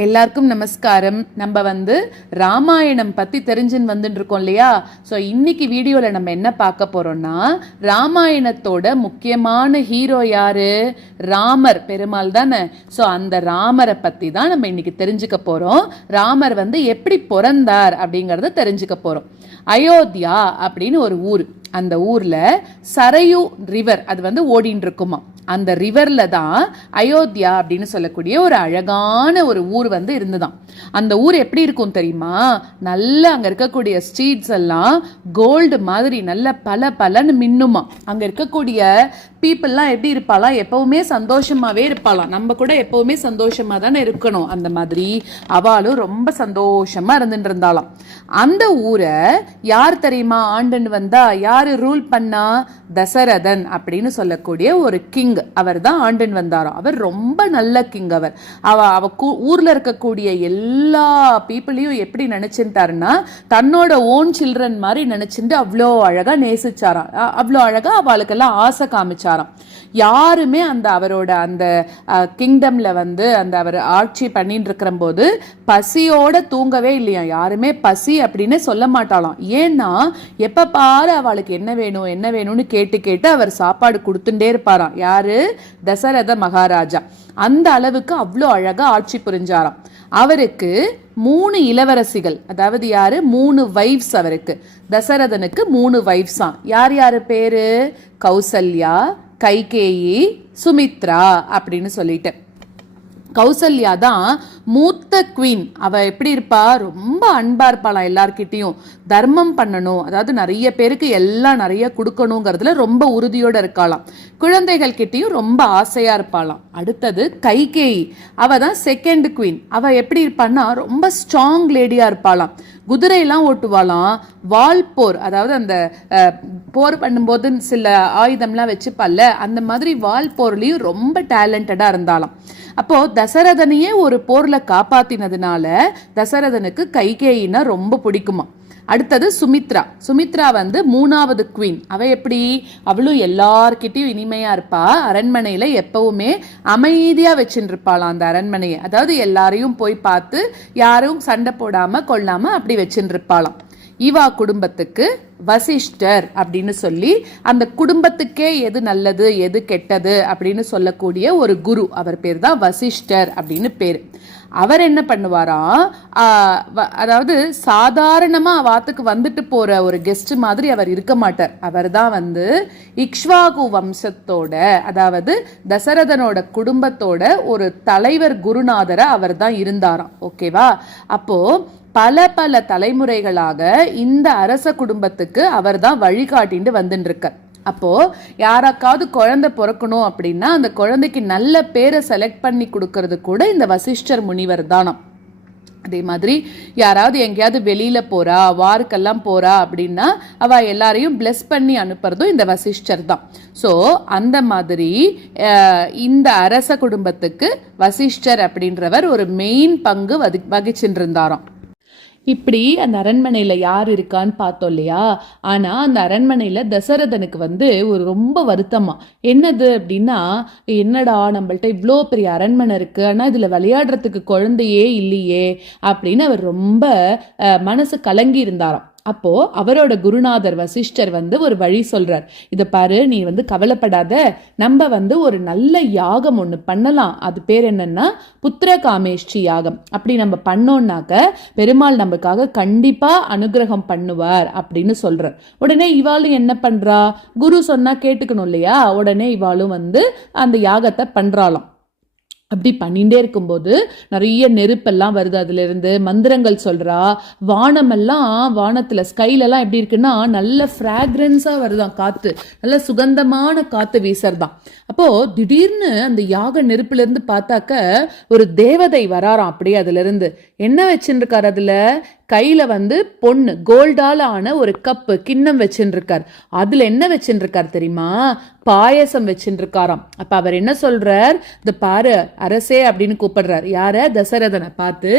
எல்லாருக்கும் நமஸ்காரம். நம்ம ராமாயணம் பத்தி தெரிஞ்சுன்னு வந்துட்டு இருக்கோம் இல்லையா? ஸோ இன்னைக்கு வீடியோவில் நம்ம என்ன பார்க்க போறோம்னா, ராமாயணத்தோட முக்கியமான ஹீரோ யாரு? ராமர் பெருமாள் தானே. ஸோ அந்த ராமரை பத்தி தான் நம்ம இன்னைக்கு தெரிஞ்சுக்க போறோம். ராமர் எப்படி பிறந்தார் அப்படிங்கறத தெரிஞ்சுக்க போறோம். அயோத்தியா அப்படின்னு ஒரு ஊர். அந்த ஊர்ல சரையு ரிவர் அது ஓடின்னு இருக்குமா. அந்த ரிவர்ல தான் அயோத்தியா அப்படின்னு சொல்லக்கூடிய ஒரு அழகான ஒரு ஊர் இருந்துதான். அந்த ஊர் எப்படி இருக்கும் தெரியுமா? நல்ல அங்க இருக்கக்கூடிய ஸ்ட்ரீட்ஸ் எல்லாம் கோல்டு மாதிரி நல்ல பல பலன்னு மின்னுமா. அங்க இருக்கக்கூடிய பீப்புள்லாம் எப்படி இருப்பாளாம்? எப்பவுமே சந்தோஷமாவே இருப்பாளாம். நம்ம கூட எப்பவுமே சந்தோஷமா தானே இருக்கணும். அந்த மாதிரி அவளும் ரொம்ப சந்தோஷமா இருந்துட்டு இருந்தாளாம். அந்த ஊரை யார் தெரியுமா ஆண்டுன்னு வந்தா? யாரு ரூல் பண்ணா? தசரதன் அப்படின்னு சொல்லக்கூடிய ஒரு கிங். அவர் தான் ஆண்டுன்னு வந்தாராம். அவர் ரொம்ப நல்ல கிங். அவ ஊர்ல இருக்கக்கூடிய எல்லா பீப்புளையும் எப்படி நினைச்சுட்டாருன்னா, தன்னோட ஓன் சில்ட்ரன் மாதிரி நினைச்சுட்டு அவ்வளோ அழகா நேசிச்சாராம். அவ்வளோ அழகா அவளுக்கெல்லாம் ஆசை காமிச்சாராம். யாருமே அவரோட அந்த கிங்டம்ல அந்த அவர் ஆட்சி பண்ணிட்டு இருக்கிற போது பசியோட தூங்கவே இல்லையா. யாருமே பசி அப்படின்னு சொல்ல மாட்டாளாம். ஏன்னா எப்ப பாரு அவளுக்கு என்ன வேணும் என்ன வேணும்னு கேட்டு கேட்டு அவர் சாப்பாடு கொடுத்துட்டே இருப்பாராம். யாரு? தசரத மகாராஜா. அந்த அளவுக்கு அவ்வளோ அழகா ஆட்சி புரிஞ்சாராம். அவருக்கு 3 இளவரசிகள், அதாவது யாரு? 3 வைஃப்ஸ். அவருக்கு தசரதனுக்கு 3 வைஃப்ஸா. யார் யாரு பேரு? கௌசல்யா, கைகேயி, சுமித்ரா அப்படின்னு சொல்லிட்டு. கௌசல்யா தான் மூத்த குவீன். அவ எப்படி இருப்பா? ரொம்ப அன்பா இருப்பாளாம். எல்லார்கிட்டையும் தர்மம் பண்ணணும், அதாவது நிறைய பேருக்கு எல்லாம் நிறைய கொடுக்கணுங்கிறதுல ரொம்ப உறுதியோட இருக்காளாம். குழந்தைகள் கிட்டையும் ரொம்ப ஆசையா இருப்பாளாம். அடுத்தது கைகேயி. அவ தான் செகண்ட் குவீன். அவ எப்படி இருப்பான்னா ரொம்ப ஸ்ட்ராங் லேடியா இருப்பாளாம். குதிரையெல்லாம் ஓட்டுவாளாம். வால் போர், அதாவது அந்த போர் பண்ணும்போது சில ஆயுதம்லாம் வச்சுப்பால, அந்த மாதிரி வால் போர்லயும் ரொம்ப டேலண்டடா இருந்தாளாம். அப்போ தசரதனையே ஒரு போர்ல காப்பாத்தினதுனால தசரதனுக்கு கைகேயினா ரொம்ப பிடிக்குமா. அடுத்தது சுமித்ரா. சுமித்ரா 3வது குவீன். அவ எப்படி? அவளும் எல்லார்கிட்டையும் இனிமையா இருப்பா. அரண்மனையில எப்பவுமே அமைதியா வச்சுட்டு இருப்பாளாம் அந்த அரண்மனையை. அதாவது எல்லாரையும் போய் பார்த்து யாரும் சண்டை போடாம கொள்ளாம அப்படி வச்சுட்டு இருப்பாளாம். இவா குடும்பத்துக்கு வசிஷ்டர் அப்படின்னு சொல்லி, அந்த குடும்பத்துக்கே எது நல்லது எது கெட்டது அப்படின்னு சொல்லக்கூடிய ஒரு குரு. அவர் பேர் தான் வசிஷ்டர் அப்படின்னு பேரு. அவர் என்ன பண்ணுவாராம், அதாவது சாதாரணமா வாத்துக்கு வந்துட்டு போற ஒரு கெஸ்ட் மாதிரி அவர் இருக்க மாட்டார். அவர் தான் இக்ஷ்வாகு வம்சத்தோட, அதாவது தசரதனோட குடும்பத்தோட ஒரு தலைவர் குருநாதரா அவர் தான் இருந்தாராம். ஓகேவா? அப்போ பல பல தலைமுறைகளாக இந்த அரச குடும்பத்துக்கு அவர் தான் வழிகாட்டிட்டு வந்துட்டு இருக்கார். அப்போ யாராக்காவது குழந்தை பிறக்கணும் அப்படின்னா அந்த குழந்தைக்கு நல்ல பேரை செலக்ட் பண்ணி கொடுக்கறது கூட இந்த வசிஷ்டர் முனிவர் தானாம். அதே மாதிரி யாராவது எங்கேயாவது வெளியில போறா, வாருக்கெல்லாம் போறா அப்படின்னா அவ எல்லாரையும் பிளஸ் பண்ணி அனுப்புறதும் இந்த வசிஷ்டர் தான். ஸோ அந்த மாதிரி இந்த அரச குடும்பத்துக்கு வசிஷ்டர் அப்படின்றவர் ஒரு மெயின் பங்கு வகிச்சுட்டு இருந்தாராம். இப்படி அந்த அரண்மனையில யார் இருக்கான்னு பார்த்தோம் இல்லையா? ஆனா அந்த அரண்மனையில தசரதனுக்கு ஒரு ரொம்ப வருத்தமா. என்னது அப்படின்னா, என்னடா நம்மள்ட்ட இவ்வளோ பெரிய அரண்மனை இருக்கு, ஆனா இதுல விளையாடுறதுக்கு குழந்தையே இல்லையே அப்படின்னு அவர் ரொம்ப மனசு கலங்கி இருந்தாராம். அப்போ அவரோட குருநாதர் வசிஷ்டர் ஒரு வழி சொல்றார். இத பாரு, நீ கவலைப்படாத, நம்ம ஒரு நல்ல யாகம் ஒண்ணு பண்ணலாம். அது பேர் என்னன்னா புத்திர காமேஷ்டி யாகம். அப்படி நம்ம பண்ணோம்னாக்க பெருமாள் நமக்காக கண்டிப்பா அனுகிரகம் பண்ணுவார் அப்படின்னு சொல்றார். உடனே இவாளும் என்ன பண்றா? குரு சொன்னா கேட்டுக்கணும் இல்லையா? உடனே இவாளும் அந்த யாகத்தை பண்றாளாம். அப்படி பண்ணிட்டே இருக்கும்போது நிறைய நெருப்பெல்லாம் வருது. அதுல இருந்து மந்திரங்கள் சொல்றா. வானத்துல ஸ்கைலெல்லாம் எப்படி இருக்குன்னா நல்ல ஃப்ராக்ரன்ஸா வருதான் காத்து, நல்ல சுகந்தமான காத்து வீசறதான். அப்போ திடீர்னு அந்த யாக நெருப்புல இருந்து பார்த்தாக்க ஒரு தேவதை வராராம். அப்படியே அதுல இருந்து என்ன வச்சுருக்காரு? அதுல கையில வந்து பொண்ணு கோல்டால ஆன ஒரு கப்பு கிண்ணம் வச்சுட்டு இருக்கார். அதுல என்ன வச்சுட்டு இருக்கார் தெரியுமா? பாயசம் வச்சுட்டு இருக்காராம். அப்ப அவர் என்ன சொல்றார், இந்த பாரு அரசே அப்படின்னு கூப்பிடுறார். யார? தசரதனை பார்த்து,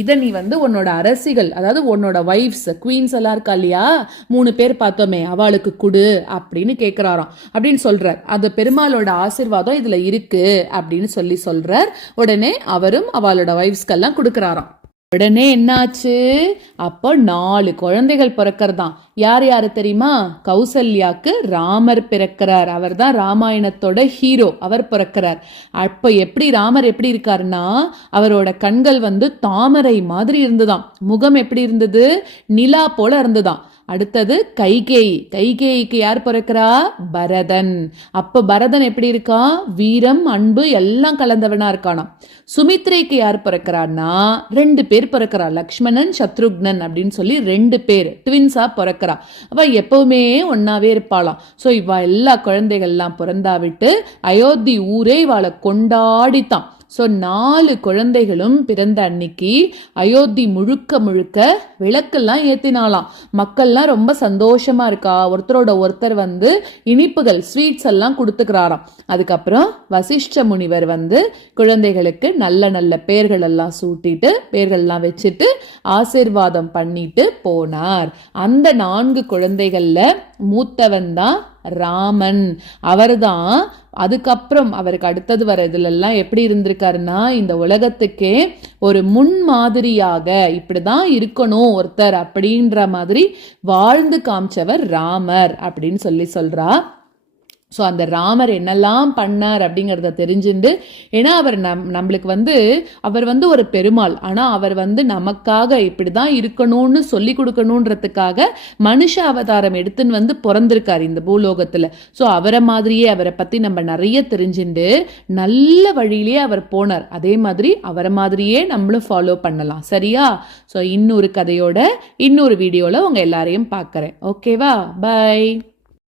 இத நீ வந்து உன்னோட அரசிகள், அதாவது உன்னோட வைஃப்ஸ் குவீன்ஸ் எல்லாம் இருக்கா இல்லையா, 3 பேர் பார்த்தோமே, அவளுக்கு குடு அப்படின்னு கேட்கிறாராம். அப்படின்னு சொல்றார். அந்த பெருமாளோட ஆசீர்வாதம் இதுல இருக்கு அப்படின்னு சொல்றார். உடனே அவரும் அவளோட வைஃப்ஸ்கெல்லாம் கொடுக்கறாராம். உடனே என்னாச்சு? அப்போ 4 குழந்தைகள் பிறக்கிறதாம். யார் யாரு தெரியுமா? கௌசல்யாக்கு ராமர் பிறக்கிறார். அவர் தான் ராமாயணத்தோட ஹீரோ. அவர் பிறக்கிறார். அப்ப ராமர் எப்படி இருக்காருன்னா, அவரோட கண்கள் வந்து தாமரை மாதிரி இருந்துதாம். முகம் எப்படி இருந்தது? நிலா போல இருந்துதாம். அடுத்தது கைகேயிக்கு யார் பிறக்கிறா? பரதன். அப்ப பரதன் எப்படி இருக்கான்? வீரம், அன்பு எல்லாம் கலந்தவனா இருக்கானா. சுமித்ரைக்கு யார் பிறக்கிறான்னா 2 பேர் பிறக்கிறா. லக்ஷ்மணன், சத்ருக்னன் அப்படின்னு சொல்லி 2 பேர் ட்வின்ஸா பிறக்கிறா. அவ எப்பவுமே ஒன்னாவே இருப்பாளாம். சோ இவ எல்லா குழந்தைகள்லாம் பிறந்தா விட்டு அயோத்தி ஊரே இவாளை கொண்டாடித்தான். ஸோ 4 குழந்தைகளும் பிறந்த அன்னைக்கு அயோத்தி முழுக்க முழுக்க விளக்கெல்லாம் ஏத்தினாலாம். மக்கள்லாம் ரொம்ப சந்தோஷமா இருக்கா. ஒருத்தரோட ஒருத்தர் வந்து இனிப்புகள், ஸ்வீட்ஸ் எல்லாம் கொடுத்துக்கிறாராம். அதுக்கப்புறம் வசிஷ்ட முனிவர் வந்து குழந்தைகளுக்கு நல்ல நல்ல பேர்கள் எல்லாம் சூட்டிட்டு, பேர்கள்லாம் வச்சுட்டு ஆசீர்வாதம் பண்ணிட்டு போனார். அந்த 4 குழந்தைகள்ல மூத்தவன் தான் ராமன். அவர்தான் அதுக்கப்புறம் அவருக்கு அடுத்தது வர இதுல எல்லாம் எப்படி இருந்திருக்காருன்னா, இந்த உலகத்துக்கே ஒரு முன்மாதிரியாக இப்படிதான் இருக்கணும் ஒருத்தர் அப்படின்ற மாதிரி வாழ்ந்து காமிச்சவர் ராமர் அப்படின்னு சொல்றா. ஸோ அந்த ராமர் என்னெல்லாம் பண்ணார் அப்படிங்கிறத தெரிஞ்சுண்டு, ஏன்னா அவர் நம்மளுக்கு வந்து அவர் வந்து ஒரு பெருமாள், ஆனால் அவர் வந்து நமக்காக இப்படி தான் இருக்கணும்னு சொல்லி கொடுக்கணுன்றதுக்காக மனுஷ அவதாரம் எடுத்துன்னு வந்து பிறந்திருக்கார் இந்த பூலோகத்தில். ஸோ அவரை மாதிரியே அவரை பற்றி நம்ம நிறைய தெரிஞ்சுண்டு நல்ல வழியிலேயே அவர் போனார். அதே மாதிரி அவரை மாதிரியே நம்மளும் ஃபாலோ பண்ணலாம். சரியா? ஸோ இன்னொரு கதையோட இன்னொரு வீடியோவில் உங்கள் எல்லாரையும் பார்க்குறேன். ஓகேவா? பை.